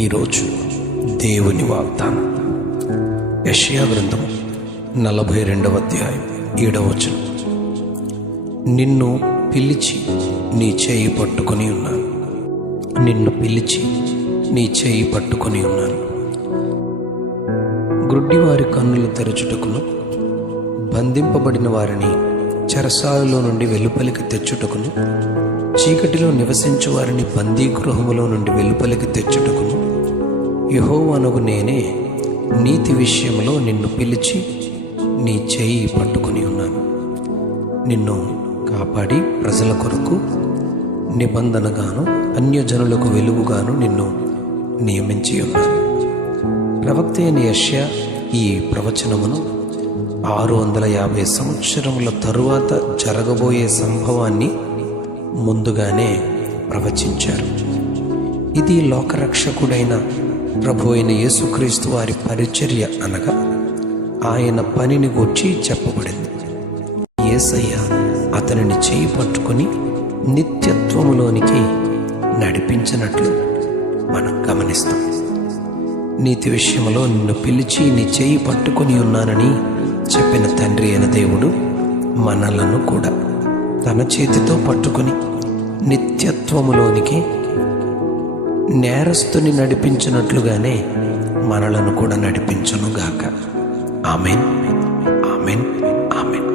ఈరోజు దేవుని వాగ్దానం యెషయా గ్రంథం 42వ అధ్యాయం 7వ వచనం. నిన్ను పిలిచి నీ చేయి పట్టుకొని ఉన్నాను. నిన్ను పిలిచి నీ చేయి పట్టుకొని ఉన్నాను. గ్రుడ్డివారి కన్నులు తెరచుటకును, బంధింపబడిన వారిని చెరసాలలో నుండి వెలుపలికి తెచ్చుటకును, చీకటిలో నివసించు వారిని బందీగృహములో నుండి వెలుపలికి తెచ్చుటకును యెహోవానగు నేనే నీతి విషయంలో నిన్ను పిలిచి నీ చేయి పట్టుకుని ఉన్నాను. నిన్ను కాపాడి ప్రజల కొరకు నిబంధనగాను అన్యజనులకు వెలుగుగాను నిన్ను నియమించి ఉన్నాను. ప్రవక్త అయిన యెషయా ఈ ప్రవచనమును 650 సంవత్సరముల తరువాత జరగబోయే సంభవాన్ని ముందుగానే ప్రవచించారు. ఇది లోకరక్షకుడైన ప్రభు అయిన యేసుక్రీస్తు వారి పరిచర్య అనగా ఆయన పనిని గూర్చి చెప్పబడింది. యేసయ్య అతనిని చేయి పట్టుకుని నిత్యత్వములోనికి నడిపించినట్లు మనం గమనిస్తాం. నీతి విషయంలో నిన్ను పిలిచి నీ చేయి పట్టుకొని ఉన్నానని చెప్పిన తండ్రి అయిన దేవుడు మనలను కూడా తన చేతితో పట్టుకుని నిత్యత్వములోనికి నేరస్తుని నడిపించినట్లుగానే మనలను కూడా నడిపించునుగాక. Amen, amen, amen.